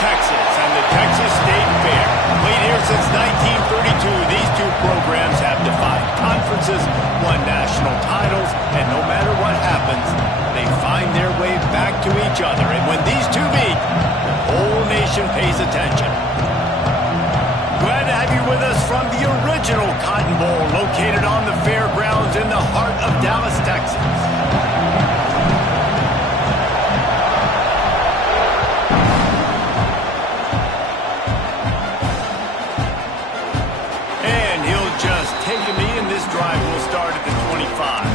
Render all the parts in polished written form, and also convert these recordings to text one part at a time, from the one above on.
Texas and the Texas State Fair. Played here since 1932, these two programs have defied conferences, won national titles, and no matter what happens, they find their way back to each other. And when these two meet, the whole nation pays attention. Glad to have you with us from the original Cotton Bowl, located on the fairgrounds in the heart of Dallas, Texas. Taking me, and this drive will start at the 25.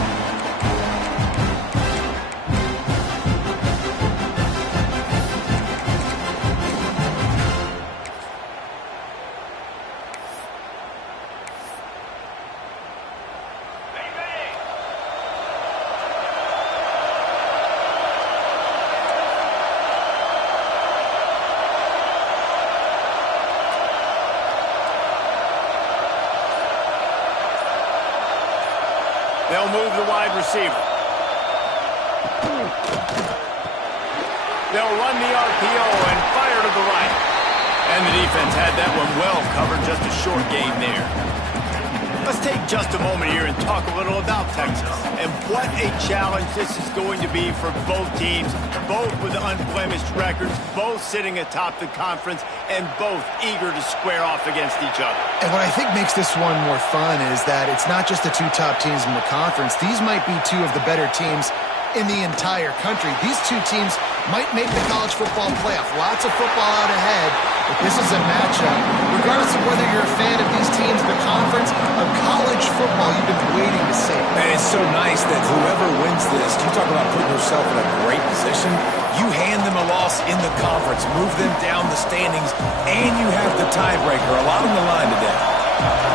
They'll move the wide receiver. They'll run the RPO and fire to the right. And the defense had that one well covered, just a short gain there. Let's take just a moment here and talk a little about Texas. And what a challenge this is going to be for both teams, both with unblemished records, both sitting atop the conference, and both eager to square off against each other. And what I think makes this one more fun is that it's not just the two top teams in the conference. These might be two of the better teams in the entire country. These two teams might make the college football playoff. Lots of football out ahead, but this is a matchup. Regardless of whether you're a fan of these teams in the conference, of college football you've been waiting to see. And it's so nice that whoever wins this, you talk about putting yourself in a great position, you hand them a loss in the conference, move them down the standings, and you have the tiebreaker. A lot on the line today.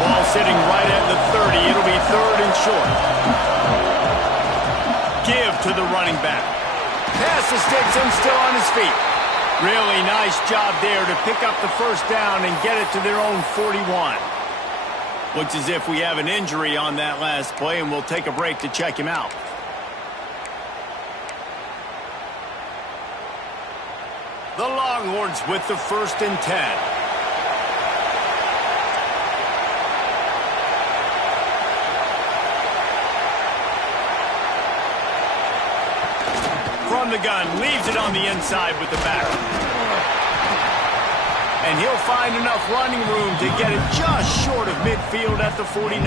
Ball sitting right at the 30. It'll be third and short. Give to the running back. Pass the sticks and still on his feet. Really nice job there to pick up the first down and get it to their own 41. Looks as if we have an injury on that last play, and we'll take a break to check him out. The Longhorns with the 1st and 10. From the gun, leaves it on the inside with the back. And he'll find enough running room to get it just short of midfield at the 49.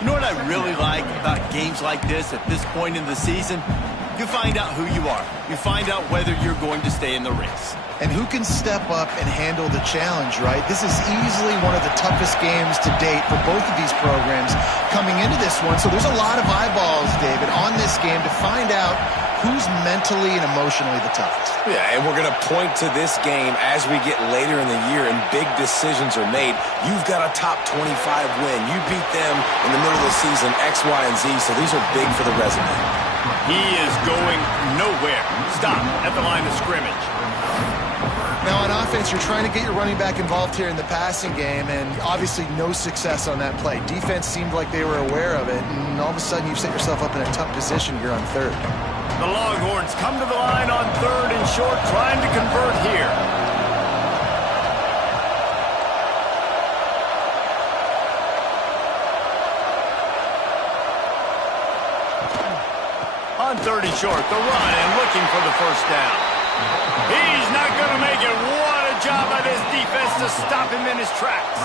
You know what I really like about games like this at this point in the season? You find out who you are. You find out whether you're going to stay in the race. And who can step up and handle the challenge, right? This is easily one of the toughest games to date for both of these programs coming into this one. So there's a lot of eyeballs, David, on this game to find out who's mentally and emotionally the toughest. Yeah, and we're going to point to this game as we get later in the year and big decisions are made. You've got a top 25 win. You beat them in the middle of the season, X, Y, and Z, so these are big for the resume. He is going nowhere. Stop at the line of scrimmage. Now on offense, you're trying to get your running back involved here in the passing game, and obviously no success on that play. Defense seemed like they were aware of it, and all of a sudden you've set yourself up in a tough position here on third. The Longhorns come to the line on 3rd and short, trying to convert here. On 3rd and short, the run and looking for the first down. He's not going to make it. What a job by this defense to stop him in his tracks.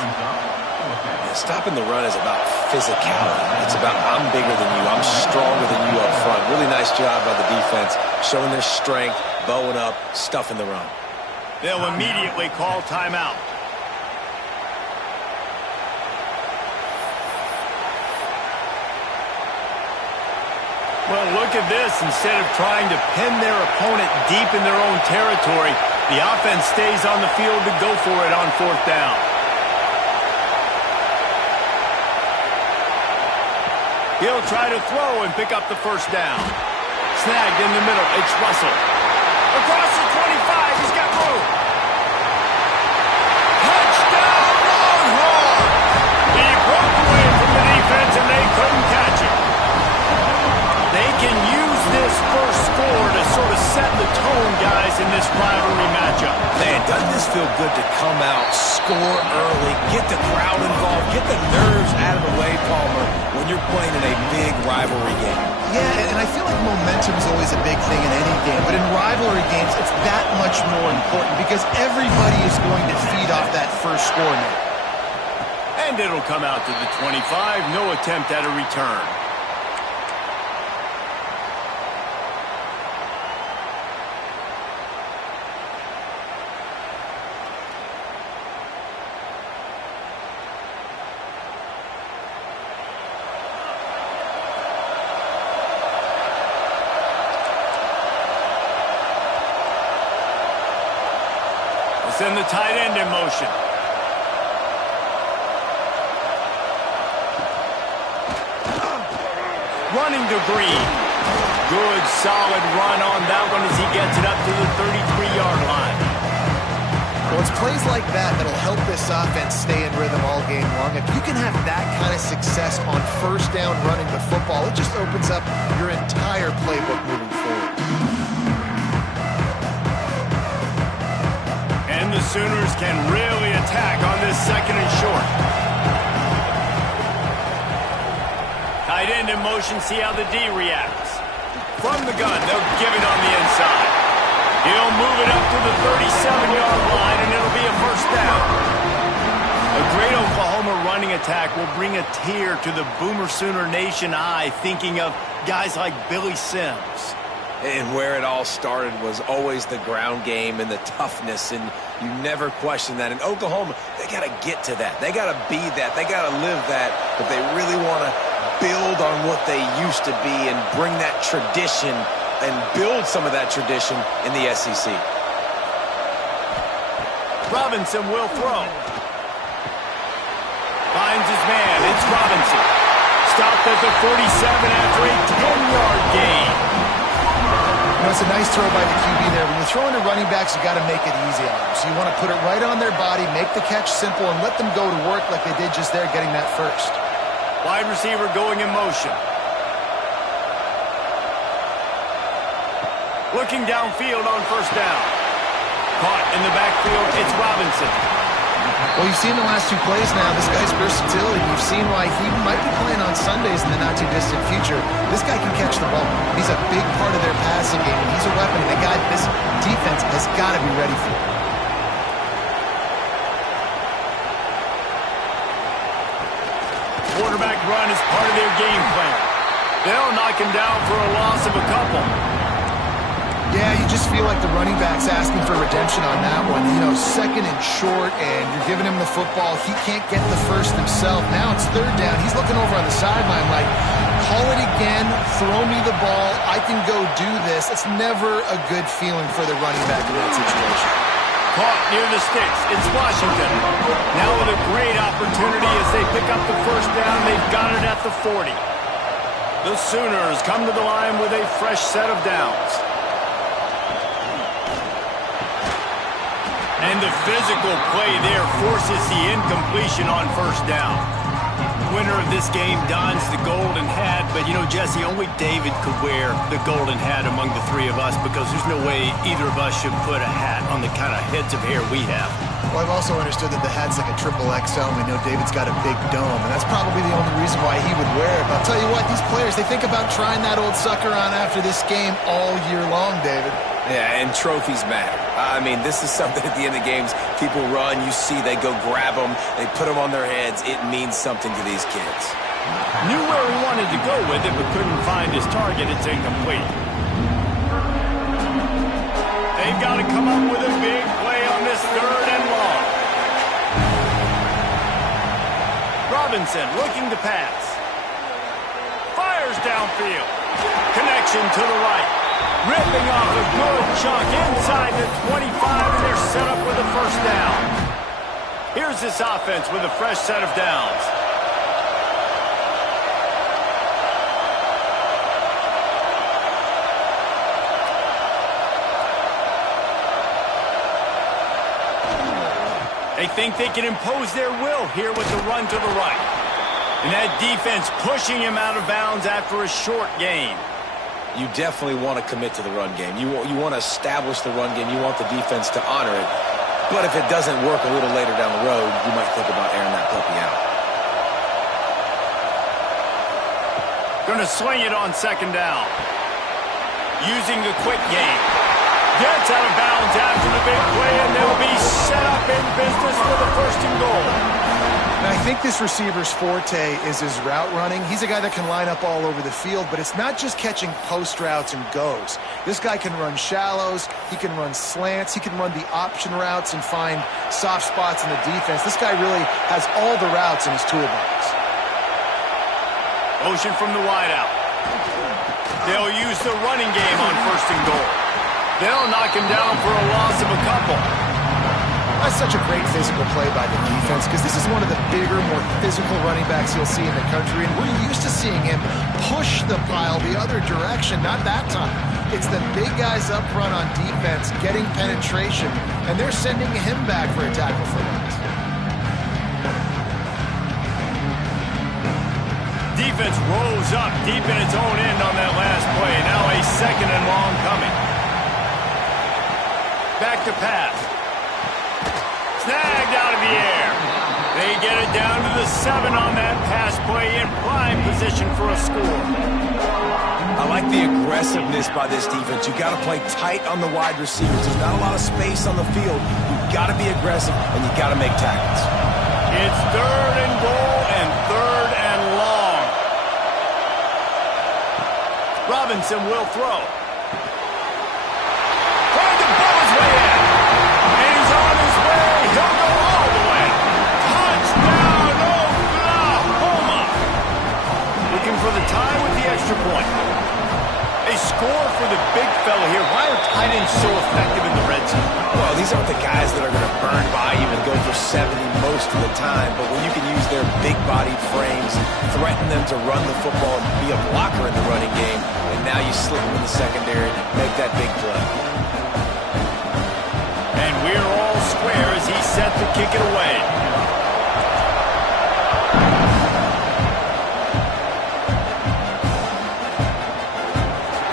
Stopping the run is about physicality. It's about I'm bigger than you. I'm stronger than you up front. Really nice job by the defense, showing their strength, bowing up, stuffing the run. They'll immediately call timeout. Well, look at this. Instead of trying to pin their opponent deep in their own territory, the offense stays on the field to go for it on 4th down. He'll try to throw and pick up the first down. Snagged in the middle. It's Russell. Across the 25. He's got room. Touchdown, Longhorns! He broke away from the defense, and they couldn't catch him. They can use this first score to sort of set the tone, guys, in this rivalry matchup. Doesn't this feel good to come out, score early, get the crowd involved, get the nerves out of the way, Palmer, when you're playing in a big rivalry game? Yeah, and I feel like momentum is always a big thing in any game, but in rivalry games, it's that much more important because everybody is going to feed off that first score now. And it'll come out to the 25. No attempt at a return. Send the tight end in motion. Running to Green. Good, solid run on that one as he gets it up to the 33-yard line. Well, it's plays like that that'll help this offense stay in rhythm all game long. If you can have that kind of success on first down running the football, it just opens up your entire playbook moving forward. And the Sooners can really attack on this second and short. Tight end in motion, see how the D reacts. From the gun, they'll give it on the inside. He'll move it up to the 37-yard line, and it'll be a first down. A great Oklahoma running attack will bring a tear to the Boomer Sooner Nation eye, thinking of guys like Billy Sims. And where it all started was always the ground game and the toughness, and you never question that. In Oklahoma, they got to get to that. They got to be that. They got to live that. But they really want to build on what they used to be and bring that tradition and build some of that tradition in the SEC. Robinson will throw. Finds his man. It's Robinson. Stopped at the 47 after a 10-yard gain. You know, it's a nice throw by the QB there. When you're throwing to running backs, you got to make it easy on them. So you want to put it right on their body, make the catch simple, and let them go to work like they did just there, getting that first. Wide receiver going in motion. Looking downfield on first down. Caught in the backfield, it's Robinson. Well, you've seen the last two plays now. This guy's versatility. You've seen why he might be playing on Sundays in the not-too-distant future. This guy can catch the ball. He's a big part of their passing game, and he's a weapon, and a guy this defense has got to be ready for. Quarterback run is part of their game plan. They'll knock him down for a loss of a couple. Yeah, you just feel like the running back's asking for redemption on that one. You know, second and short, and you're giving him the football. He can't get the first himself. Now it's third down. He's looking over on the sideline like, call it again, throw me the ball, I can go do this. It's never a good feeling for the running back in that situation. Caught near the sticks. It's Washington. Now with a great opportunity as they pick up the first down. They've got it at the 40. The Sooners come to the line with a fresh set of downs. And the physical play there forces the incompletion on first down. Winner of this game dons the golden hat, but you know, Jesse, only David could wear the golden hat among the three of us because there's no way either of us should put a hat on the kind of heads of hair we have. Well, I've also understood that the hat's like a triple XL, and we know David's got a big dome, and that's probably the only reason why he would wear it. But I'll tell you what, these players, they think about trying that old sucker on after this game all year long, David. Yeah, and trophies matter. I mean, this is something at the end of games, people run, you see, they go grab them, they put them on their heads. It means something to these kids. Knew where he wanted to go with it, but couldn't find his target. It's incomplete. They've got to come up with a big play on this third and long. Robinson looking to pass. Fires downfield. Connection to the right. Ripping off a good chunk inside the 25, and they're set up with a first down. Here's this offense with a fresh set of downs. They think they can impose their will here with the run to the right. And that defense pushing him out of bounds after a short gain. You definitely want to commit to the run game. You want to establish the run game. You want the defense to honor it. But if it doesn't work a little later down the road, you might think about airing that puppy out. Going to swing it on second down. Using the quick game. Gets out of bounds after the big play, and they'll be set up in business for the first and goal. And I think this receiver's forte is his route running. He's a guy that can line up all over the field, but it's not just catching post routes and goes. This guy can run shallows, he can run slants, he can run the option routes and find soft spots in the defense. This guy really has all the routes in his toolbox. Motion from the wideout. They'll use the running game on first and goal. They'll knock him down for a loss of a couple. That's such a great physical play by the defense because this is one of the bigger, more physical running backs you'll see in the country, and we're used to seeing him push the pile the other direction. Not that time. It's the big guys up front on defense getting penetration, and they're sending him back for a tackle for loss. Defense rolls up deep in its own end on that last play. Now a second and long coming. Back to pass. Snagged out of the air. They get it down to the 7 on that pass play in prime position for a score. I like the aggressiveness by this defense. You've got to play tight on the wide receivers. There's not a lot of space on the field. You've got to be aggressive, and you've got to make tackles. It's third and goal and third and long. Robinson will throw. Trying to blow his way in. And he's on his way. He'll go all the way. Touchdown, Oklahoma. Looking for the tie with the extra point. A score for the big fella here. Why are tight ends so effective in the red zone? Well, these aren't the guys that are going to burn by you and go for 70 most of the time, but when you can use their big-bodied frames, threaten them to run the football and be a blocker in the running game, and now you slip them in the secondary, make that big play. And we're all square as he's set to kick it away.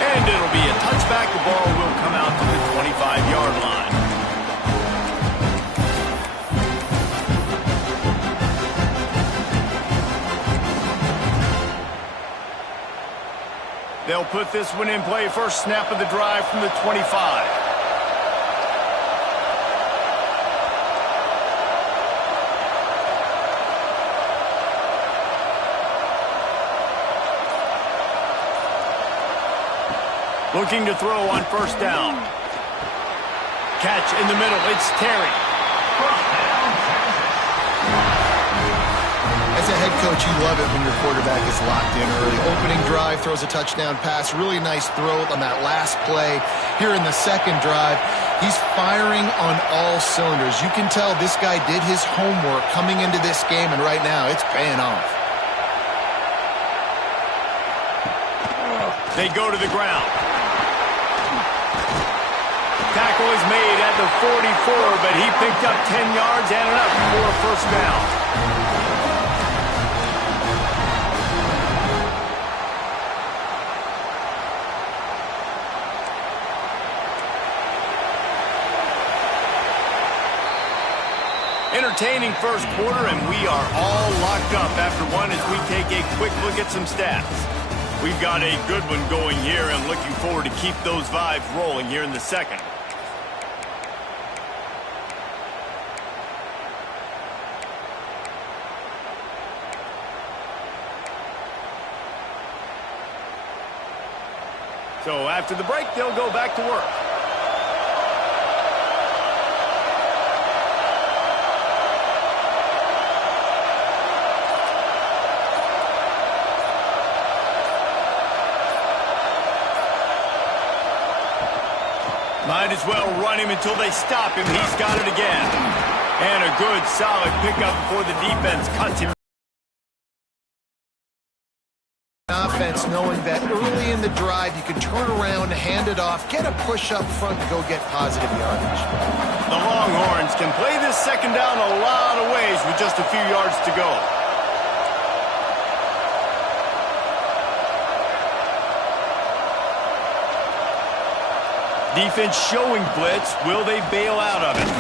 And it'll be a touchback. The ball will come out to the 25-yard line. They'll put this one in play. First snap of the drive from the 25. Looking to throw on first down. Catch in the middle. It's Terry. As a head coach, you love it when your quarterback is locked in early. Opening drive, throws a touchdown pass. Really nice throw on that last play. Here in the second drive, he's firing on all cylinders. You can tell this guy did his homework coming into this game, and right now it's paying off. They go to the ground. Tackle is made at the 44, but he picked up 10 yards and enough for a first down. Entertaining first quarter, and we are all locked up after one as we take a quick look at some stats. We've got a good one going here, and looking forward to keep those vibes rolling here in the second. So after the break, they'll go back to work. Might as well run him until they stop him. He's got it again. And a good, solid pickup before the defense cuts him. Offense knowing that early in the drive you can turn around, hand it off, get a push up front, and go get positive yardage. The Longhorns can play this second down a lot of ways with just a few yards to go. Defense showing blitz. Will they bail out of it?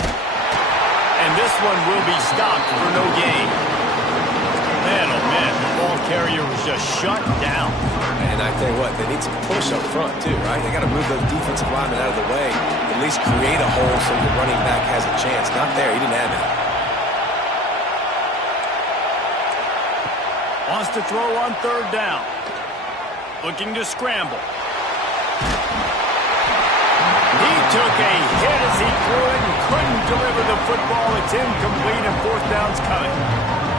this one will be stopped for no gain. Man, oh man, the ball carrier was just shut down. And I tell you what, they need some push up front too, right? They got to move those defensive linemen out of the way, at least create a hole so the running back has a chance. Not there, he didn't have it. Wants to throw on third down. Looking to scramble. He took a hit as he threw it and couldn't deliver the football. It's incomplete and fourth down's coming.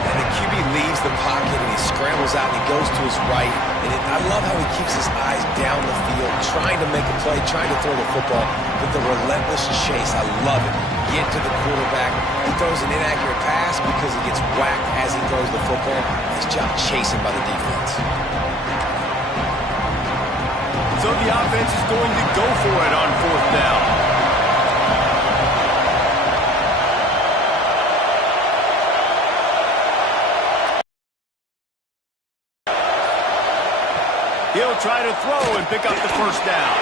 And the QB leaves the pocket and he scrambles out and he goes to his right. And I love how he keeps his eyes down the field, trying to make a play, trying to throw the football with the relentless chase. I love it. Get to the quarterback. He throws an inaccurate pass because he gets whacked as he throws the football. Nice job chasing by the defense. So the offense is going to go for it on fourth down. He'll try to throw and pick up the first down.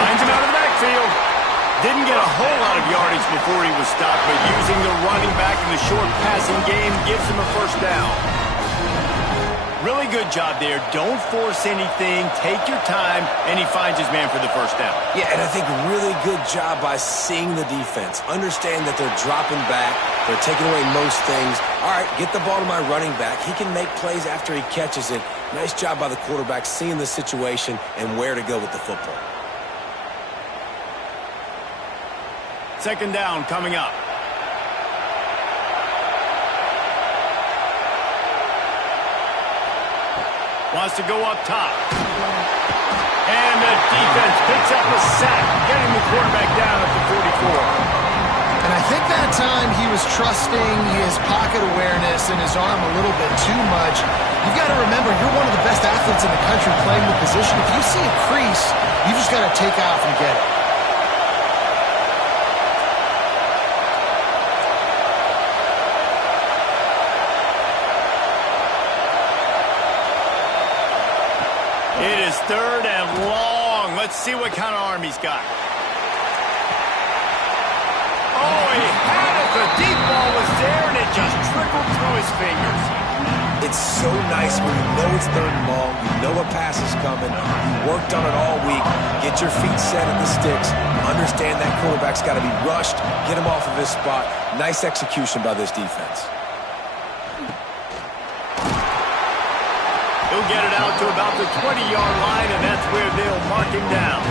Finds him out of the backfield. Didn't get a whole lot of yardage before he was stopped, but using the running back in the short passing game gives him a first down. Really good job there. Don't force anything. Take your time, and he finds his man for the first down. Yeah, and I think really good job by seeing the defense. Understand that they're dropping back. They're taking away most things. All right, get the ball to my running back. He can make plays after he catches it. Nice job by the quarterback seeing the situation and where to go with the football. Second down coming up. Wants to go up top. And the defense picks up a sack, getting the quarterback down at the 44. And I think that time he was trusting his pocket awareness and his arm a little bit too much. You've got to remember, you're one of the best athletes in the country playing the position. If you see a crease, you just got to take off and get it. It is third and long. Let's see what kind of arm he's got. Oh, he had it. The deep ball was there, and it just trickled through his fingers. It's so nice when you know it's third and long, you know a pass is coming, you worked on it all week, get your feet set at the sticks, understand that quarterback's got to be rushed, get him off of his spot. Nice execution by this defense. He'll get it out to about the 20-yard line, and that's where they'll mark him down.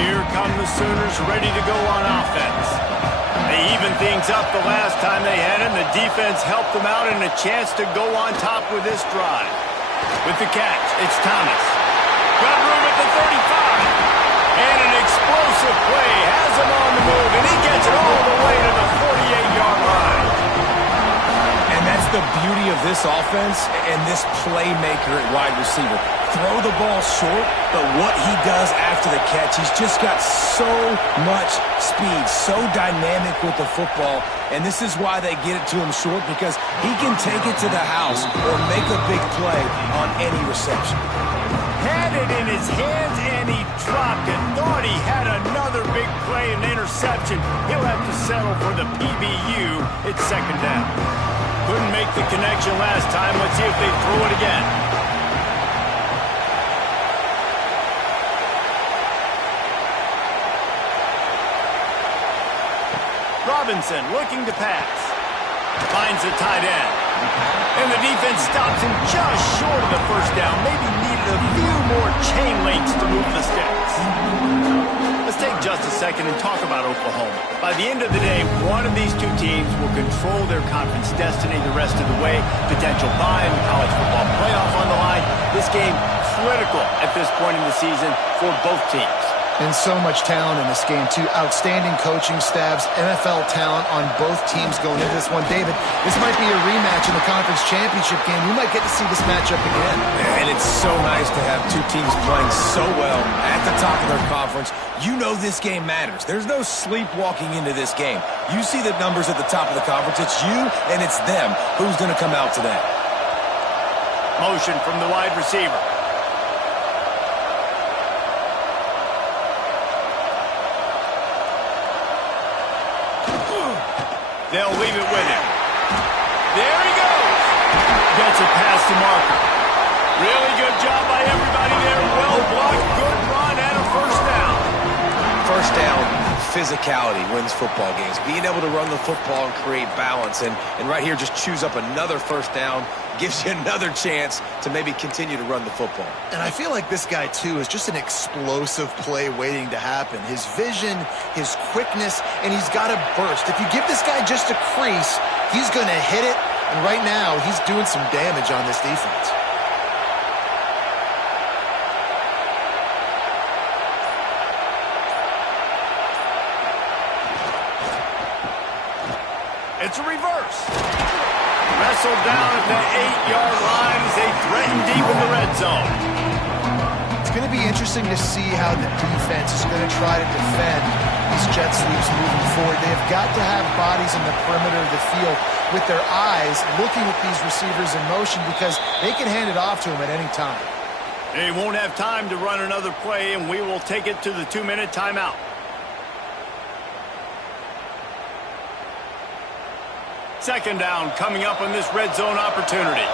Here come the Sooners ready to go on offense. They evened things up the last time they had him. The defense helped them out and a chance to go on top with this drive. With the catch, it's Thomas. Got room at the 35. And an explosive play has him on the move, and he gets it all the way to the 48-yard line. And that's the beauty of this offense and this playmaker at wide receiver. Throw the ball short, but what he does after the catch, he's just got so much speed, so dynamic with the football, and this is why they get it to him short, because he can take it to the house or make a big play on any reception. Had it in his hands, and he dropped it. Thought he had another big play and interception. He'll have to settle for the PBU. It's second down. Couldn't make the connection last time. Let's see if they throw it again. Robinson looking to pass. Finds the tight end. And the defense stops him just short of the first down. Maybe needed a few more chain links to move the sticks. Let's take just a second and talk about Oklahoma. By the end of the day, one of these two teams will control their conference destiny the rest of the way. Potential bye in the college football playoff on the line. This game critical at this point in the season for both teams. And so much talent in this game, too. Outstanding coaching staffs, NFL talent on both teams going into this one. David, this might be a rematch in the conference championship game. We might get to see this matchup again. And it's so nice to have two teams playing so well at the top of their conference. You know this game matters. There's no sleepwalking into this game. You see the numbers at the top of the conference. It's you and it's them. Who's going to come out today? Motion from the wide receiver. They'll leave it with him. There he goes. Gets it past the marker. Really good job by everybody there. Well blocked, good run, and a first down. First down, physicality wins football games. Being able to run the football and create balance. And right here, just choose up another first down. Gives you another chance to maybe continue to run the football. And I feel like this guy, too, is just an explosive play waiting to happen. His vision, his quickness, and he's got a burst. If you give this guy just a crease, he's going to hit it. And right now, he's doing some damage on this defense. It's a reverse. Wrestled down at the 8-yard line as they threaten deep in the red zone. It's going to be interesting to see how the defense is going to try to defend these jet sweeps moving forward. They have got to have bodies in the perimeter of the field with their eyes looking at these receivers in motion because they can hand it off to them at any time. They won't have time to run another play, and we will take it to the 2-minute timeout. Second down coming up on this red zone opportunity.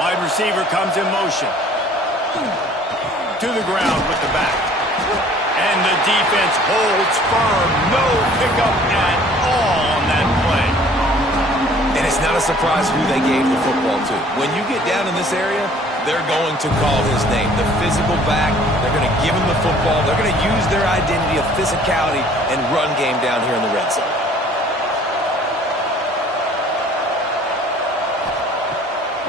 Wide receiver comes in motion. To the ground with the back. And the defense holds firm. No pickup at all on that play. And it's not a surprise who they gave the football to. When you get down in this area, they're going to call his name. The physical back, they're going to give him the football. They're going to use their identity of physicality and run game down here in the red zone.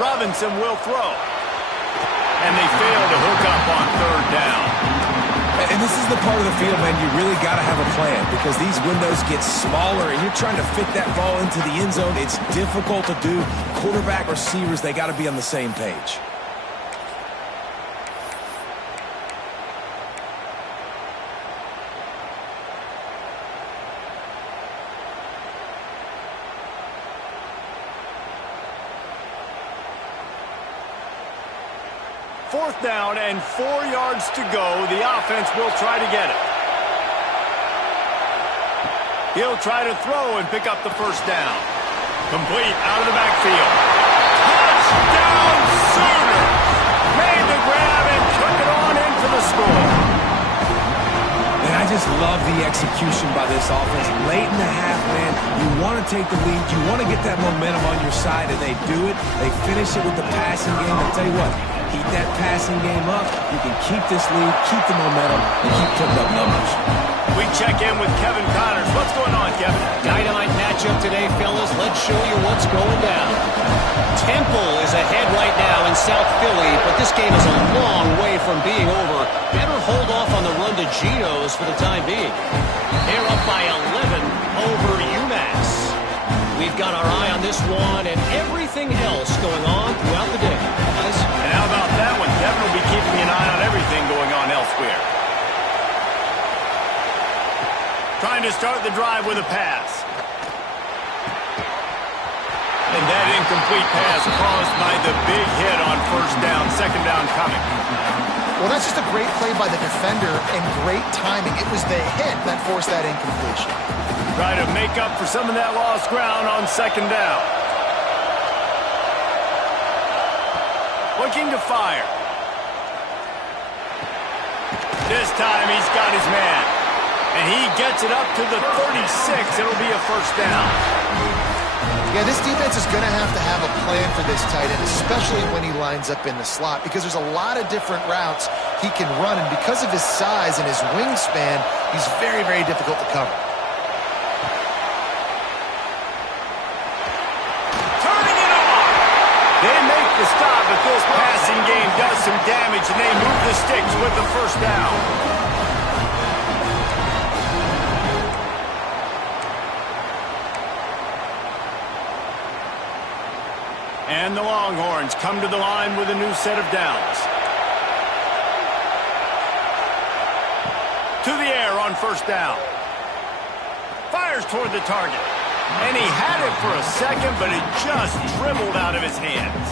Robinson will throw. And they fail to hook up on third down. And this is the part of the field, man, you really got to have a plan because these windows get smaller and you're trying to fit that ball into the end zone. It's difficult to do. Quarterback, receivers, they got to be on the same page. Fourth down and 4 yards to go. The offense will try to get it. He'll try to throw and pick up the first down. Complete out of the backfield. Touchdown Sooners! Made the grab and took it on in for the score. And I just love the execution by this offense. Late in the half, man, you want to take the lead. You want to get that momentum on your side, and they do it. They finish it with the passing game. I'll tell you what, keep that passing game up. You can keep this lead, keep the momentum, and keep putting up numbers. We check in with Kevin Connors. What's going on, Kevin? Dynamite matchup today, fellas. Let's show you what's going down. Temple is ahead right now in South Philly, but this game is a long way from being over. Better hold off on the run to Geno's for the time being. They're up by 11 over UMass. We've got our eye on this one and everything else going on throughout the day. Guys. And how about that one? Kevin will be keeping an eye on everything going on elsewhere. Trying to start the drive with a pass. And that incomplete pass caused by the big hit on first down. Second down coming. Well, that's just a great play by the defender and great timing. It was the hit that forced that incompletion. Try to make up for some of that lost ground on second down. Looking to fire. This time he's got his man. And he gets it up to the 36. It'll be a first down. Yeah, this defense is going to have a plan for this tight end, especially when he lines up in the slot, because there's a lot of different routes he can run, and because of his size and his wingspan, he's very, very difficult to cover. the stop, but this passing game does some damage, and they move the sticks with the first down. And the Longhorns come to the line with a new set of downs. To the air on first down. Fires toward the target. And he had it for a second, but it just dribbled out of his hands.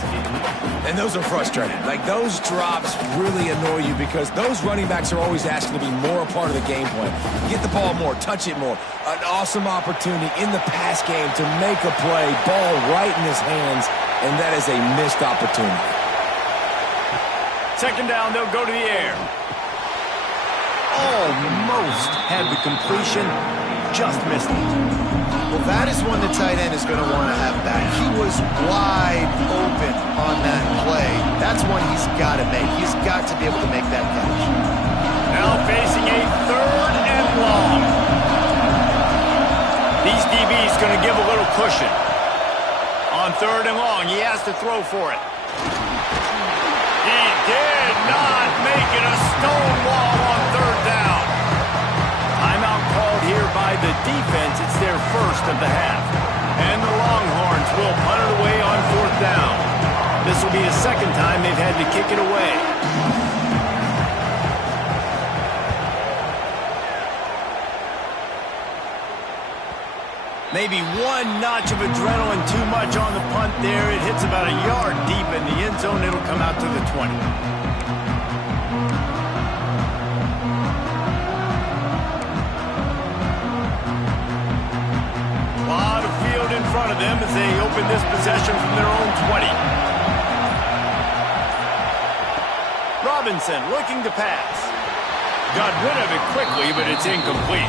And those are frustrating. Like, those drops really annoy you because those running backs are always asking to be more a part of the game plan. Get the ball more, touch it more. An awesome opportunity in the pass game to make a play, ball right in his hands, and that is a missed opportunity. Second down, they'll go to the air. Almost had the completion, just missed it. Well, that is one the tight end is going to want to have back. He was wide open on that play. That's one he's got to make. He's got to be able to make that catch. Now facing a third and long. These DBs going to give a little cushion. On third and long, he has to throw for it. He did not make it. A stone wall on third down. Timeout called here by the defense. It's their first of the half. And the Longhorns will punt it away on fourth down. This will be the second time they've had to kick it away. Maybe one notch of adrenaline too much on the punt there. It hits about a yard deep in the end zone. It'll come out to the 20. Lot of field in front of them as they open this possession from their own 20. Robinson looking to pass. Got rid of it quickly, but it's incomplete.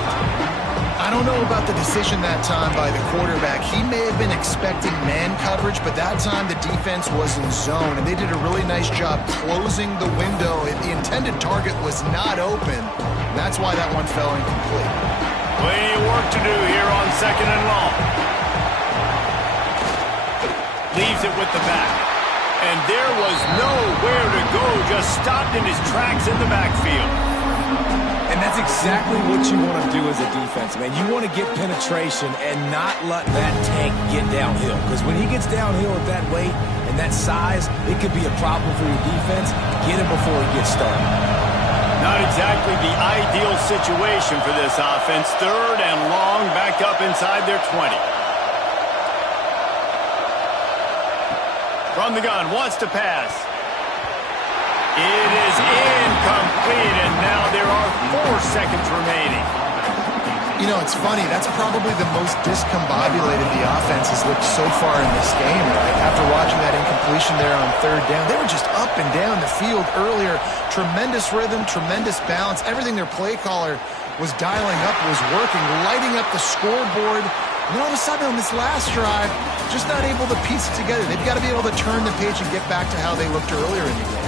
I don't know about the decision that time by the quarterback. He may have been expecting man coverage, but that time the defense was in zone, and they did a really nice job closing the window. The intended target was not open. And that's why that one fell incomplete. Plenty of work to do here on second and long. Leaves it with the back. And there was nowhere to go, just stopped in his tracks in the backfield. And that's exactly what you want to do as a defense, man. You want to get penetration and not let that tank get downhill. Because when he gets downhill at that weight and that size, it could be a problem for your defense. Get him before he gets started. Not exactly the ideal situation for this offense. Third and long, back up inside their 20. From the gun, wants to pass. It is incomplete, and now there are 4 seconds remaining. You know, it's funny. That's probably the most discombobulated the offense has looked so far in this game, right? After watching that incompletion there on third down, they were just up and down the field earlier. Tremendous rhythm, tremendous balance. Everything their play caller was dialing up was working, lighting up the scoreboard. And then all of a sudden on this last drive, just not able to piece it together. They've got to be able to turn the page and get back to how they looked earlier in the game.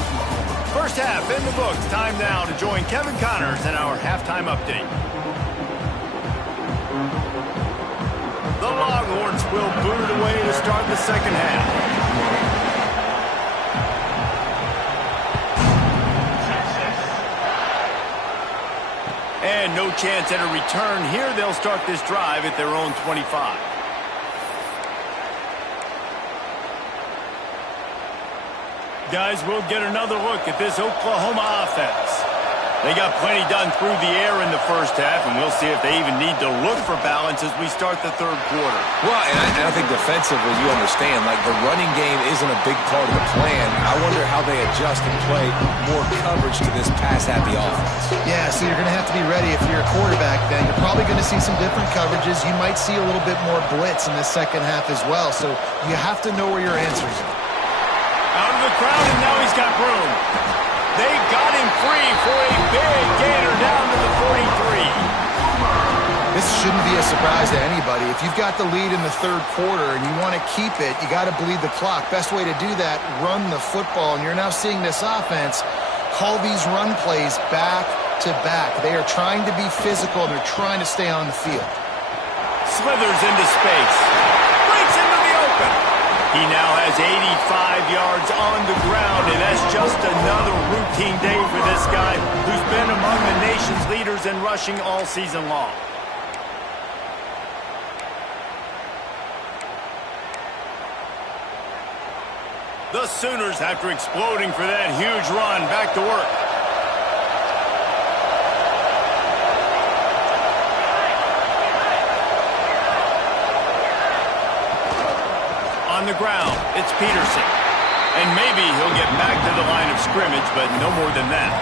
First half in the books. Time now to join Kevin Connors in our halftime update. The Longhorns will boot it away to start the second half. And no chance at a return here. They'll start this drive at their own 25. Guys, we'll get another look at this Oklahoma offense. They got plenty done through the air in the first half, and we'll see if they even need to look for balance as we start the third quarter. Well, and I think defensively, you understand, like the running game isn't a big part of the plan. I wonder how they adjust and play more coverage to this pass-happy offense. Yeah, so you're going to have to be ready if you're a quarterback then. You're probably going to see some different coverages. You might see a little bit more blitz in the second half as well, so you have to know where your answers are. Out of the crowd, and now he's got room. They got him free for a big gainer down to the 43. This shouldn't be a surprise to anybody. If you've got the lead in the third quarter and you want to keep it, you got to bleed the clock. Best way to do that, run the football. And you're now seeing this offense call these run plays back to back. They are trying to be physical, and they're trying to stay on the field. Slithers into space. Breaks into the open. He now has 85 yards on the ground, and that's just another routine day for this guy who's been among the nation's leaders in rushing all season long. The Sooners, after exploding for that huge run, back to work. On the ground, it's Peterson. And maybe he'll get back to the line of scrimmage, but no more than that.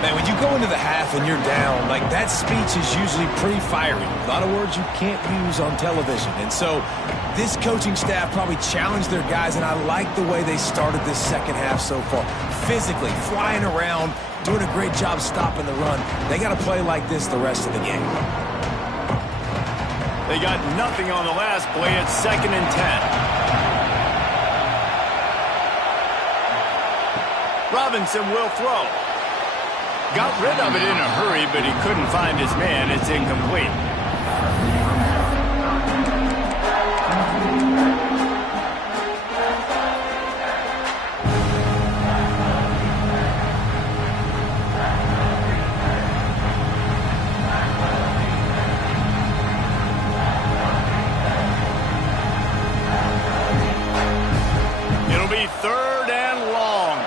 Man, when you go into the half and you're down, like, that speech is usually pretty fiery. A lot of words you can't use on television. And so this coaching staff probably challenged their guys, and I like the way they started this second half so far. Physically, flying around, doing a great job stopping the run. They got to play like this the rest of the game. They got nothing on the last play. It's 2nd and 10. Robinson will throw. Got rid of it in a hurry, but he couldn't find his man. It's incomplete. It'll be 3rd and long.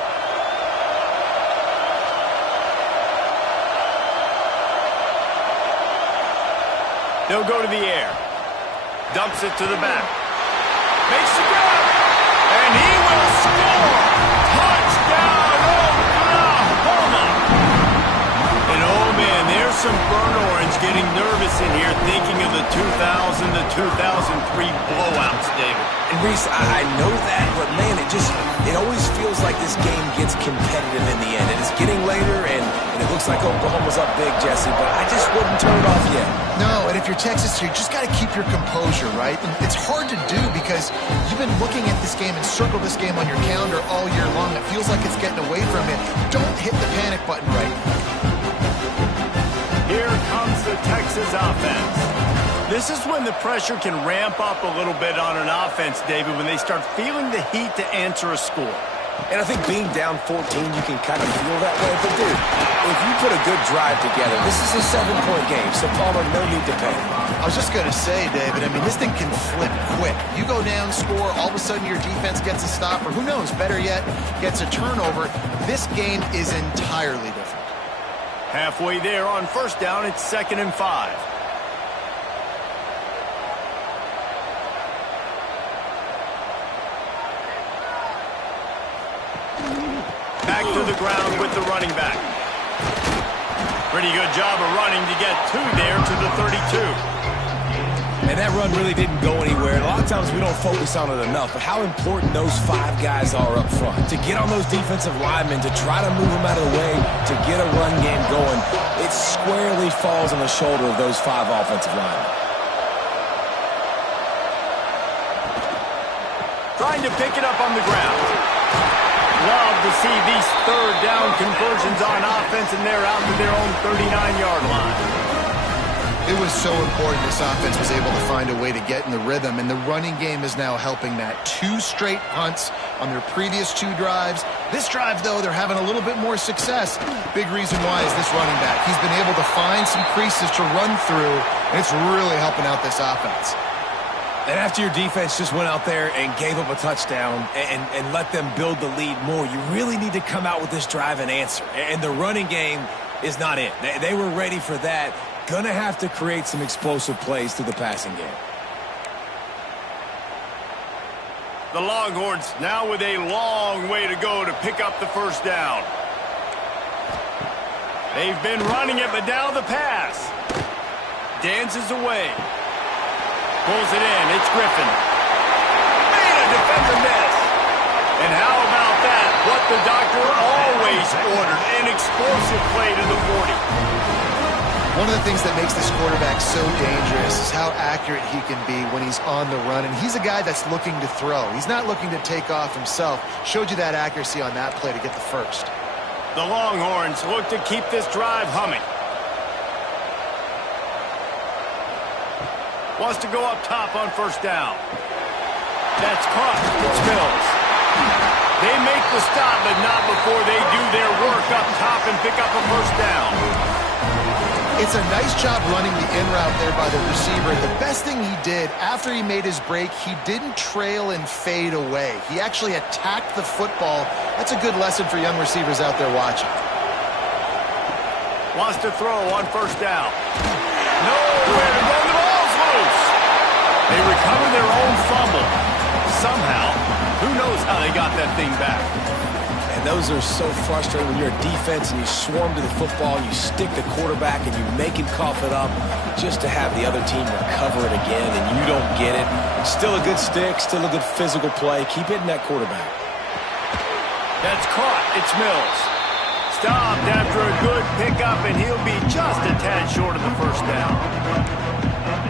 They'll go to the air. Dumps it to the back. Makes the grab. And he will score. Touchdown, Oklahoma. And oh man, there's some burnt orange getting nervous in here thinking of the 2000 to 2003 blowouts, David. And Reese, I know that, but man, it always feels like this game gets competitive in the end. And it's getting later, and it looks like Oklahoma's up big, Jesse, but I just wouldn't turn it off yet. No, and if you're Texas, you just got to keep your composure, right? And it's hard to do because you've been looking at this game and circle this game on your calendar all year long. It feels like it's getting away from you. Don't hit the panic button right now. Here comes the Texas offense. This is when the pressure can ramp up a little bit on an offense, David, when they start feeling the heat to answer a score. And I think being down 14, you can kind of feel that way. But, dude, if you put a good drive together, this is a 7-point game, so Palmer, no need to panic. I was just going to say, David, I mean, this thing can flip quick. You go down, score, all of a sudden your defense gets a stop, or who knows, better yet, gets a turnover. This game is entirely different. Halfway there on 1st down, it's 2nd and 5. Back to the ground with the running back. Pretty good job of running to get 2 there to the 32. And that run really didn't go anywhere. And a lot of times we don't focus on it enough, but how important those 5 guys are up front. To get on those defensive linemen, to try to move them out of the way, to get a run game going, it squarely falls on the shoulder of those 5 offensive linemen. Trying to pick it up on the ground. Love to see these 3rd down conversions on offense, and they're out to their own 39-yard line. It was so important this offense was able to find a way to get in the rhythm, and the running game is now helping that. 2 straight punts on their previous 2 drives. This drive, though, they're having a little bit more success. Big reason why is this running back. He's been able to find some creases to run through, and it's really helping out this offense. And after your defense just went out there and gave up a touchdown and let them build the lead more, you really need to come out with this drive and answer. And the running game is not it. They were ready for that. Gonna have to create some explosive plays through the passing game. The Longhorns now with a long way to go to pick up the 1st down. They've been running it, but now the pass. Dances away. Pulls it in. It's Griffin. Made a defender miss. And how about that? What the doctor always ordered. An explosive play to the 40. One of the things that makes this quarterback so dangerous is how accurate he can be when he's on the run. And he's a guy that's looking to throw. He's not looking to take off himself. Showed you that accuracy on that play to get the 1st. The Longhorns look to keep this drive humming. Wants to go up top on 1st down. That's caught. It's Mills. They make the stop, but not before they do their work up top and pick up a first down. It's a nice job running the in route there by the receiver. The best thing he did after he made his break, he didn't trail and fade away. He actually attacked the football. That's a good lesson for young receivers out there watching. Wants to throw on first down. Nowhere to go. The ball's loose. They recover their own fumble. Somehow, who knows how they got that thing back. And those are so frustrating when you're a defense and you swarm to the football, you stick the quarterback and you make him cough it up just to have the other team recover it again and you don't get it. Still a good stick, still a good physical play. Keep hitting that quarterback. That's caught. It's Mills. Stopped after a good pickup, and he'll be just a tad short of the first down.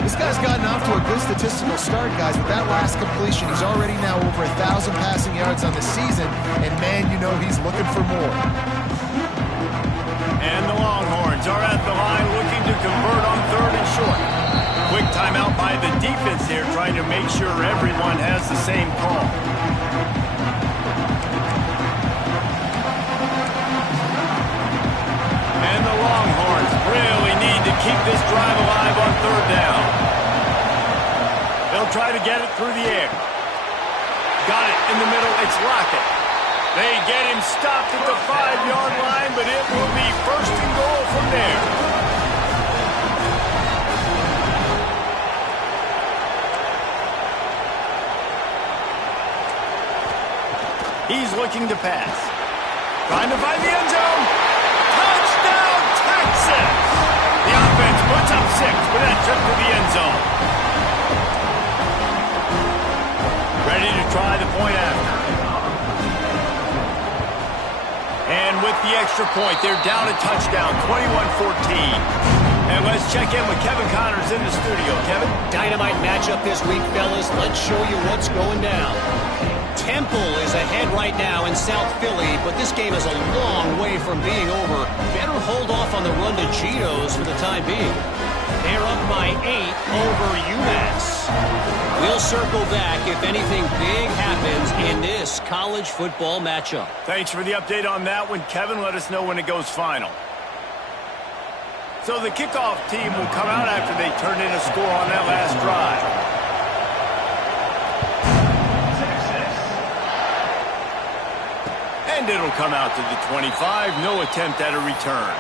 This guy's gotten off to a good statistical start, guys. With that last completion, he's already now over 1,000 passing yards on the season, and man, you know he's looking for more. And the Longhorns are at the line looking to convert on third and short. Quick timeout by the defense here, trying to make sure everyone has the same call. And the Longhorns really need to keep this drive alive on third down. They'll try to get it through the air. Got it in the middle. It's Lockett. They get him stopped at the 5-yard line, but it will be first and goal from there. He's looking to pass. Trying to find the end zone. Touchdown, Texas! The offense puts up 6 with that trip to the end zone. Ready to try the point after. And with the extra point, they're down a touchdown, 21-14. And let's check in with Kevin Connors in the studio. Kevin? Dynamite matchup this week, fellas. Let's show you what's going down. Temple is ahead right now in South Philly, but this game is a long way from being over. Better hold off on the run to Geno's for the time being. They're up by 8 over UMass. We'll circle back if anything big happens in this college football matchup. Thanks for the update on that one, Kevin. Let us know when it goes final. So the kickoff team will come out after they turn in a score on that last drive. And it'll come out to the 25. No attempt at a return.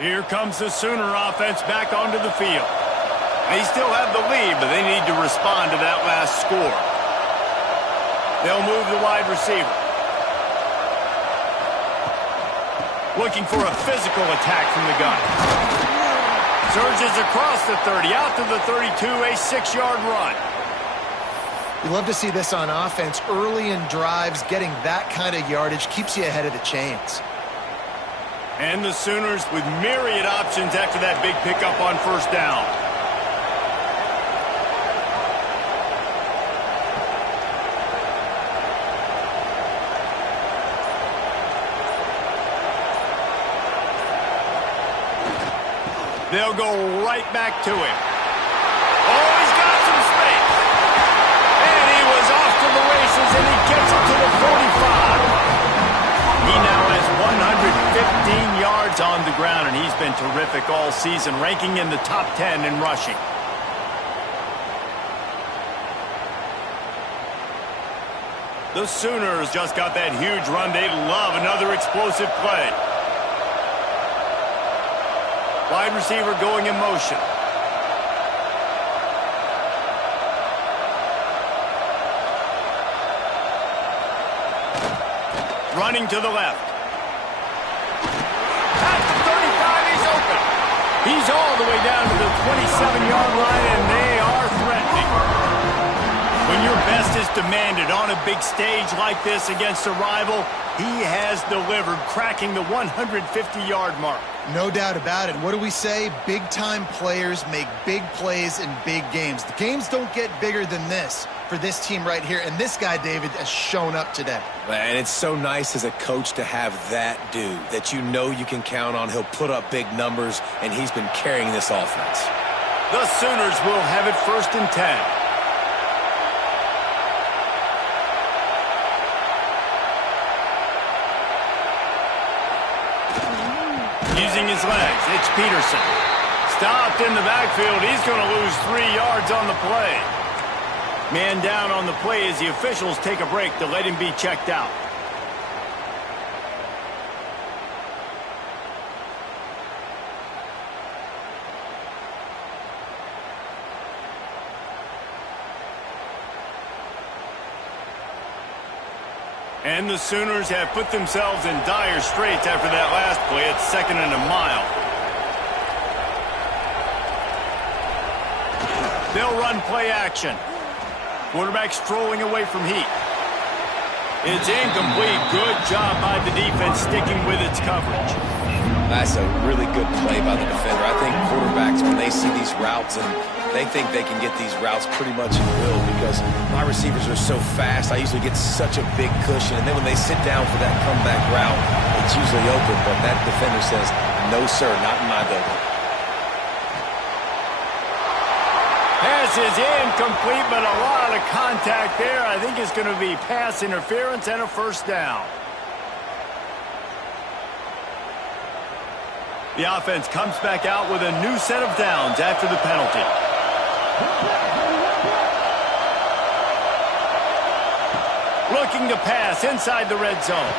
Here comes the Sooner offense back onto the field. They still have the lead, but they need to respond to that last score. They'll move the wide receiver. Looking for a physical attack from the gun. Surges across the 30, out to the 32, a 6-yard run. You love to see this on offense. Early in drives, getting that kind of yardage keeps you ahead of the chains. And the Sooners with myriad options after that big pickup on first down. They'll go right back to him. Oh, he's got some space. And he was off to the races, and he gets it to the 45. He now has 115 yards on the ground, and he's been terrific all season, ranking in the top 10 in rushing. The Sooners just got that huge run. They love another explosive play. Wide receiver going in motion. Running to the left. At the 35, he's open. He's all the way down to the 27-yard line, and they are threatening. When your best is demanded on a big stage like this against a rival, he has delivered, cracking the 150-yard mark. No doubt about it. What do we say? Big-time players make big plays in big games. The games don't get bigger than this for this team right here, and this guy, David, has shown up today. And it's so nice as a coach to have that dude that you know you can count on. He'll put up big numbers, and he's been carrying this offense. The Sooners will have it 1st and 10. Using his legs, it's Peterson. Stopped in the backfield. He's going to lose 3 yards on the play. Man down on the play as the officials take a break to let him be checked out. And the Sooners have put themselves in dire straits after that last play at 2nd and a mile. They'll run play action. Quarterback strolling away from heat. It's incomplete. Good job by the defense sticking with its coverage. That's a really good play by the defender. I think quarterbacks, when they see these routes, and they think they can get these routes pretty much at will because my receivers are so fast. I usually get such a big cushion. And then when they sit down for that comeback route, it's usually open. But that defender says, no, sir, not in my building. Pass is incomplete, but a lot of contact there. I think it's going to be pass interference and a 1st down. The offense comes back out with a new set of downs after the penalty. Looking to pass inside the red zone.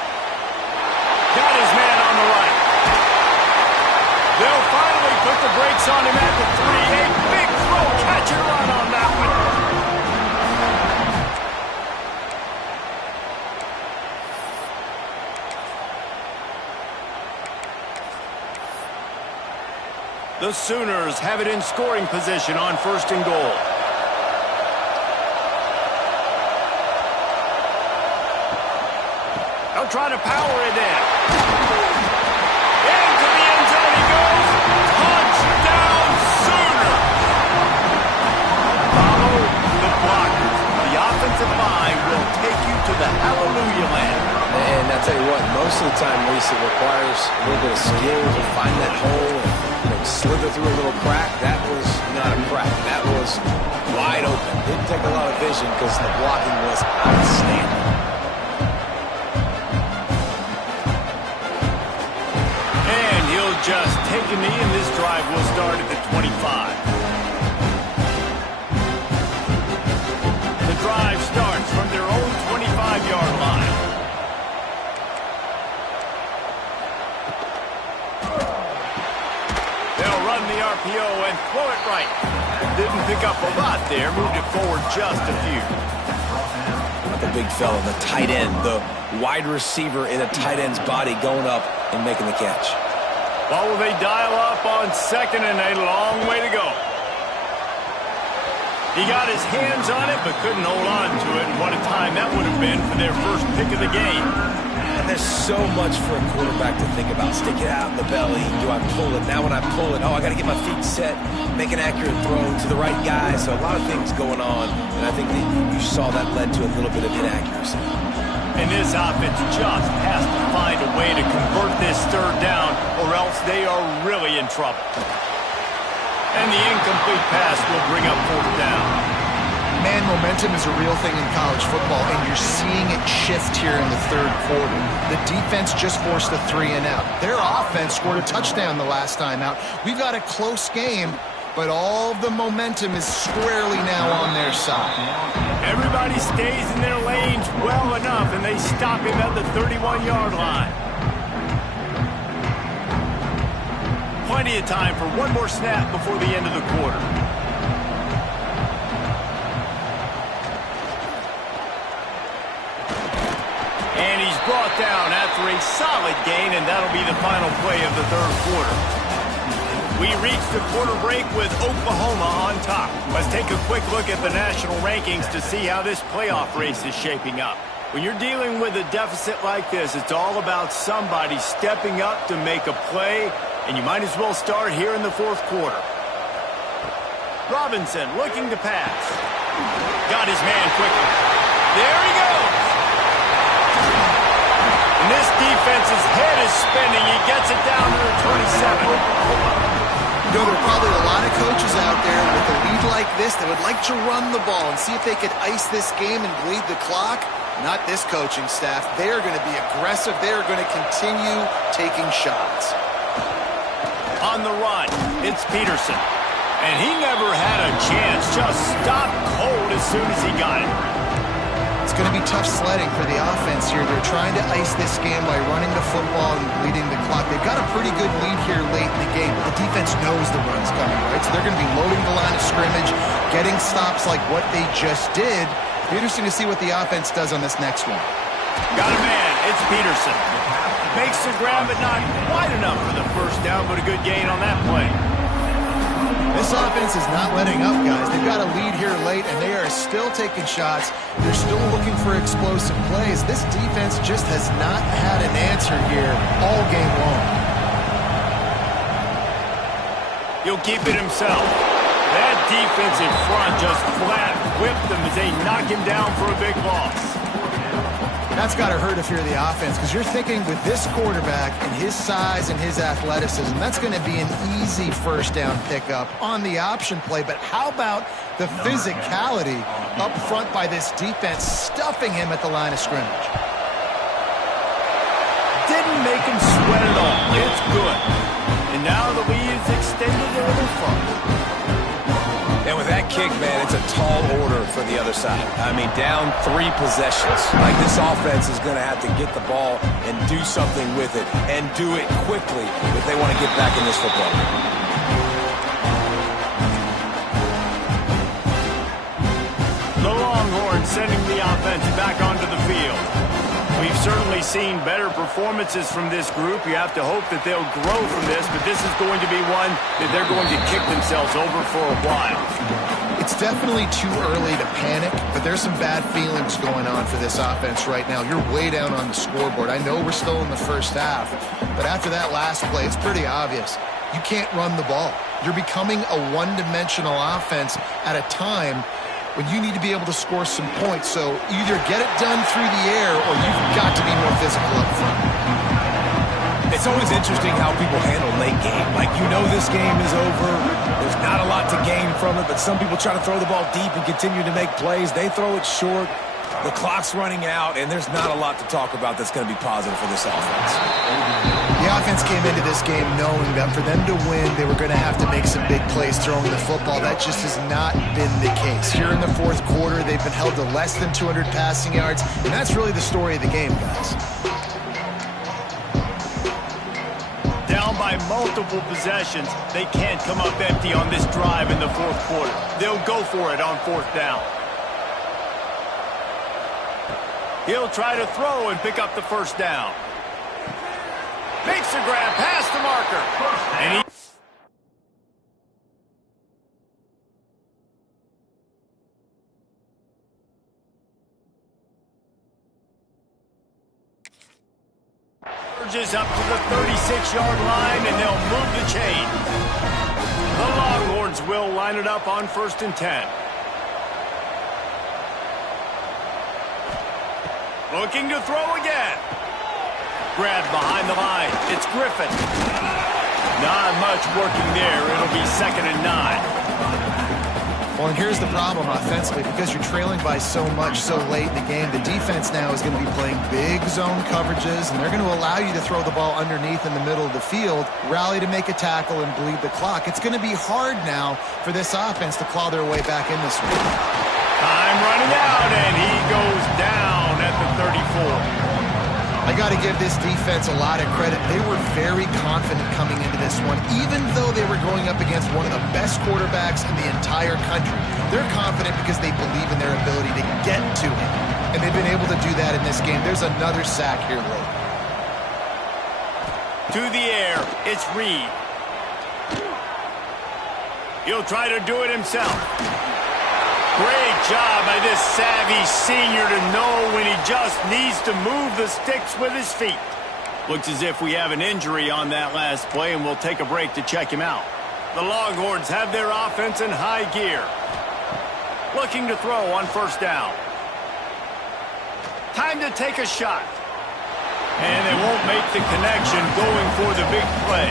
Got his man on the right. They'll finally put the brakes on him at the 3. A big throw, catch and run on that one. The Sooners have it in scoring position on 1st and goal. They'll try to power it in. Into the end zone he goes. Touchdown, Sooner! Follow the blockers. The offensive line will take you to the hallelujah land. And I tell you what, most of the time, Reese, it requires a little bit of skill to find that hole and slither through a little crack. That was not a crack. That was wide open. Didn't take a lot of vision because the blocking was outstanding. And he'll just take a knee, and this drive will start at the 25. The drive starts from their own 25-yard line. The RPO and throw it right. Didn't pick up a lot there. Moved it forward just a few. Not the big fella, the tight end, the wide receiver in a tight end's body going up and making the catch. Well, will they dial up on 2nd and a long way to go? He got his hands on it but couldn't hold on to it. And what a time that would have been for their first pick of the game. And there's so much for a quarterback to think about. Stick it out in the belly. Do I pull it? Now when I pull it, I got to get my feet set, make an accurate throw to the right guy. So a lot of things going on, and I think that you saw that led to a little bit of inaccuracy. And this offense just has to find a way to convert this 3rd down, or else they are really in trouble. And the incomplete pass will bring up 4th down. Man, momentum is a real thing in college football, and you're seeing it shift here in the 3rd quarter. The defense just forced a 3 and out. Their offense scored a touchdown the last time out. We've got a close game, but all of the momentum is squarely now on their side. Everybody stays in their lanes well enough, and they stop him at the 31-yard line. Plenty of time for one more snap before the end of the quarter. And he's brought down after a solid gain, and that'll be the final play of the 3rd quarter. We reach the quarter break with Oklahoma on top. Let's take a quick look at the national rankings to see how this playoff race is shaping up. When you're dealing with a deficit like this, it's all about somebody stepping up to make a play and you might as well start here in the fourth quarter. Robinson looking to pass. Got his man quickly. There he goes. And this defense's head is spinning. He gets it down to the 27. You know, there are probably a lot of coaches out there with a lead like this that would like to run the ball and see if they could ice this game and bleed the clock. Not this coaching staff. They are going to be aggressive. They are going to continue taking shots. On the run, it's Peterson. And he never had a chance. Just stopped cold as soon as he got it. It's going to be tough sledding for the offense here. They're trying to ice this game by running the football and bleeding the clock. They've got a pretty good lead here late in the game, but the defense knows the run's coming, right? So they're going to be loading the line of scrimmage, getting stops like what they just did. It'll be interesting to see what the offense does on this next one. Got a man. It's Peterson. Makes the grab, but not quite enough for the first down, but a good gain on that play. This offense is not letting up, guys. They've got a lead here late, and they are still taking shots. They're still looking for explosive plays. This defense just has not had an answer here all game long. He'll keep it himself. That defense in front just flat whipped them as they knock him down for a big loss. That's got to hurt if you're the offense, because you're thinking with this quarterback and his size and his athleticism, that's going to be an easy first down pickup on the option play. But how about the physicality up front by this defense, stuffing him at the line of scrimmage? Didn't make him sweat at all. It's good. And now the lead is extended a little further. And with that kick, man, it's a tall order for the other side. I mean, down 3 possessions. Like, this offense is going to have to get the ball and do something with it, and do it quickly if they want to get back in this football game. The Longhorns sending the offense back onto the field. We've certainly seen better performances from this group. You have to hope that they'll grow from this, but this is going to be one that they're going to kick themselves over for a while. It's definitely too early to panic, but there's some bad feelings going on for this offense right now. You're way down on the scoreboard. I know we're still in the first half, but after that last play, it's pretty obvious. You can't run the ball. You're becoming a one-dimensional offense at a time when you need to be able to score some points. So either get it done through the air or you've got to be more physical up front. It's always interesting how people handle late game. Like, you know this game is over. There's not a lot to gain from it, but some people try to throw the ball deep and continue to make plays. They throw it short. The clock's running out, and there's not a lot to talk about that's going to be positive for this offense. The offense came into this game knowing that for them to win, they were going to have to make some big plays throwing the football. That just has not been the case. Here in the fourth quarter, they've been held to less than 200 passing yards, and that's really the story of the game, guys. Down by multiple possessions, they can't come up empty on this drive in the fourth quarter. They'll go for it on fourth down. He'll try to throw and pick up the first down. Makes the grab past the marker. And he urges up to the 36-yard line, and they'll move the chain. The Longhorns will line it up on 1st and 10. Looking to throw again. Grabbed behind the line. It's Griffin. Not much working there. It'll be 2nd and 9. Well, and here's the problem offensively. Because you're trailing by so much so late in the game, the defense now is going to be playing big zone coverages, and they're going to allow you to throw the ball underneath in the middle of the field, rally to make a tackle, and bleed the clock. It's going to be hard now for this offense to claw their way back in this one. Time running out, and he goes down at the 34. I got to give this defense a lot of credit. They were very confident coming into this one, even though they were going up against one of the best quarterbacks in the entire country. They're confident because they believe in their ability to get to him, and they've been able to do that in this game. There's another sack here late. To the air, it's Reed. He'll try to do it himself. Great job by this savvy senior to know when he just needs to move the sticks with his feet. Looks as if we have an injury on that last play, and we'll take a break to check him out. The Longhorns have their offense in high gear. Looking to throw on first down. Time to take a shot. And they won't make the connection going for the big play.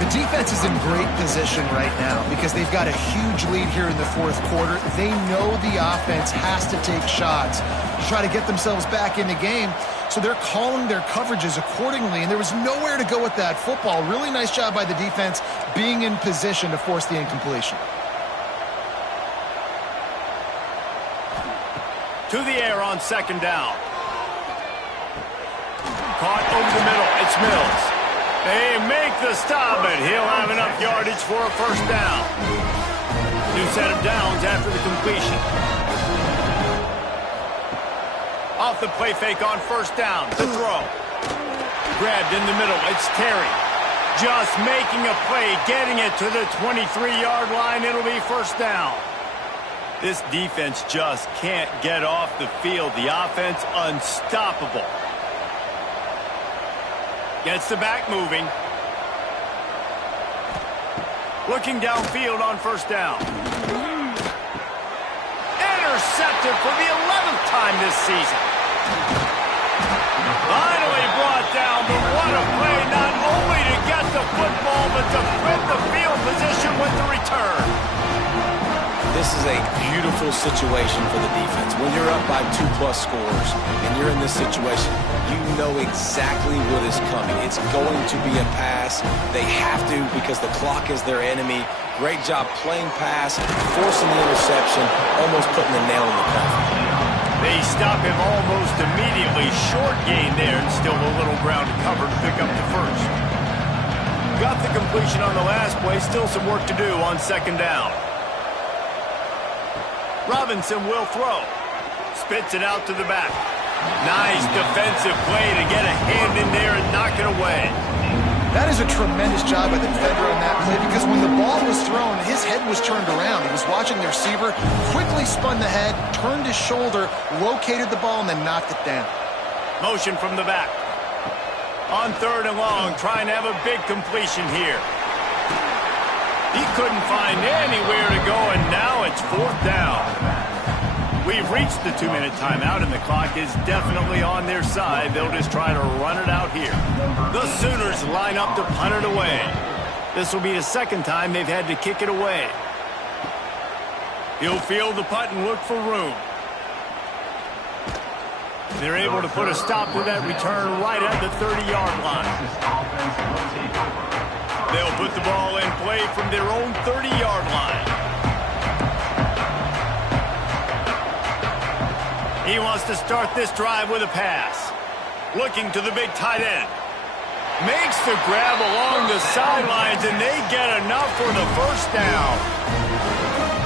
The defense is in great position right now because they've got a huge lead here in the fourth quarter. They know the offense has to take shots to try to get themselves back in the game. So they're calling their coverages accordingly, and there was nowhere to go with that football. Really nice job by the defense being in position to force the incompletion. To the air on second down. Caught over the middle. It's Mills. They make the stop, but he'll have enough yardage for a first down. New set of downs after the completion. Off the play fake on first down. The throw. Grabbed in the middle. It's Terry. Just making a play, getting it to the 23-yard line. It'll be first down. This defense just can't get off the field. The offense unstoppable. Gets the back moving. Looking downfield on first down. Intercepted for the 11th time this season. Finally brought down, but what a play, not only to get the football, but to flip the field position with the return. This is a beautiful situation for the defense. When you're up by 2+ scores and you're in this situation, you know exactly what is coming. It's going to be a pass. They have to because the clock is their enemy. Great job playing pass, forcing the interception, almost putting the nail in the coffin. They stop him almost immediately. Short gain there and still a little ground to cover to pick up the first. Got the completion on the last play. Still some work to do on second down. Robinson will throw. Spits it out to the back. Nice defensive play to get a hand in there and knock it away. That is a tremendous job by the defender on that play because when the ball was thrown, his head was turned around. He was watching the receiver, quickly spun the head, turned his shoulder, located the ball, and then knocked it down. Motion from the back. On third and long, trying to have a big completion here. He couldn't find anywhere to go, and now it's fourth down. We've reached the 2-minute timeout, and the clock is definitely on their side. They'll just try to run it out here. The Sooners line up to punt it away. This will be the second time they've had to kick it away. He'll field the punt and look for room. They're able to put a stop to that return right at the 30-yard line. They'll put the ball in play from their own 30-yard line. He wants to start this drive with a pass. Looking to the big tight end. Makes the grab along the sidelines, and they get enough for the first down.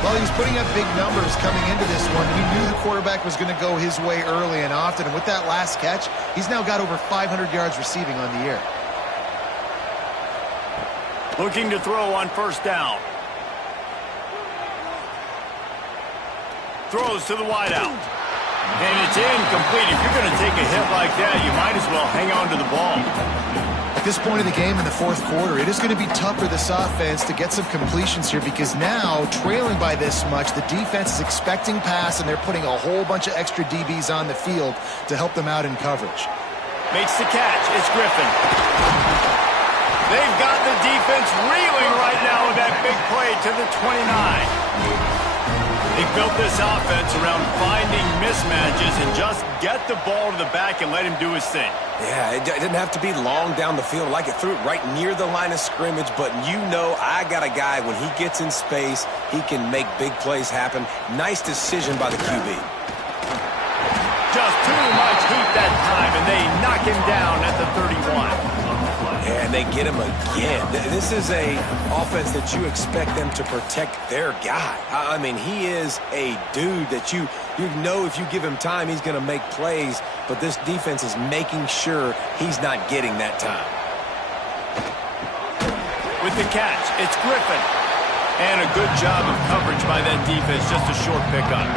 Well, he was putting up big numbers coming into this one. He knew the quarterback was going to go his way early and often, and with that last catch, he's now got over 500 yards receiving on the year. Looking to throw on first down. Throws to the wideout. And it's incomplete. If you're going to take a hit like that, you might as well hang on to the ball. At this point of the game in the fourth quarter, it is going to be tough for this offense to get some completions here because now, trailing by this much, the defense is expecting pass, and they're putting a whole bunch of extra DBs on the field to help them out in coverage. Makes the catch. It's Griffin. They've got the defense reeling right now with that big play to the 29. They built this offense around finding mismatches and just get the ball to the back and let him do his thing. Yeah, it didn't have to be long down the field. Like it threw it right near the line of scrimmage, but you know I got a guy, when he gets in space, he can make big plays happen. Nice decision by the QB. Just too much heat that time, and they knock him down at the 31. And they get him again. This is a offense that you expect them to protect their guy. I mean, he is a dude that you know if you give him time, he's going to make plays. But this defense is making sure he's not getting that time. With the catch, it's Griffin. And a good job of coverage by that defense, just a short pickup.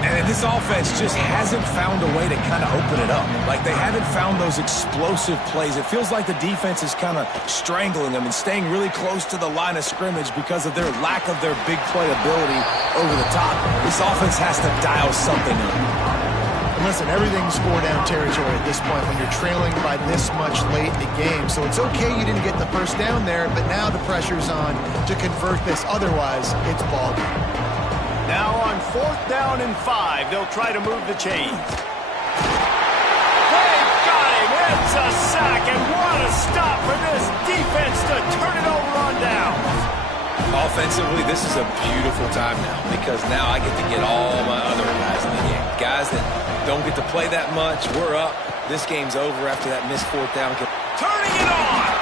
And And this offense just hasn't found a way to kind of open it up. Like, they haven't found those explosive plays. It feels like the defense is kind of strangling them and staying really close to the line of scrimmage because of their lack of their big play ability over the top. This offense has to dial something up. Listen, everything's four-down territory at this point when you're trailing by this much late in the game. So it's okay you didn't get the first down there, but now the pressure's on to convert this. Otherwise, it's ball game. Now on 4th down and 5, they'll try to move the chains. They've got him. It's a sack, and what a stop for this defense to turn it over on down. Offensively, this is a beautiful time now because now I get to get all my other guys in the game. Guys that don't get to play that much. We're up. This game's over after that missed 4th down. Turning it on.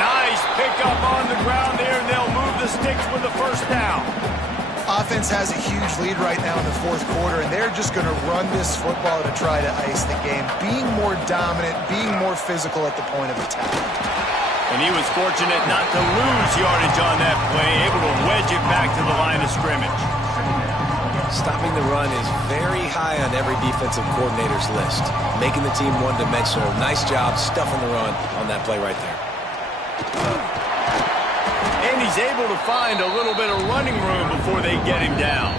Nice pickup on the ground there, and they'll move the sticks with the first down. Offense has a huge lead right now in the 4th quarter, and they're just going to run this football to try to ice the game, being more dominant, being more physical at the point of attack. And he was fortunate not to lose yardage on that play, able to wedge it back to the line of scrimmage. Stopping the run is very high on every defensive coordinator's list. Making the team one-dimensional. Nice job stuffing the run on that play right there. And he's able to find a little bit of running room before they get him down.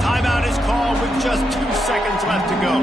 Timeout is called with just 2 seconds left to go.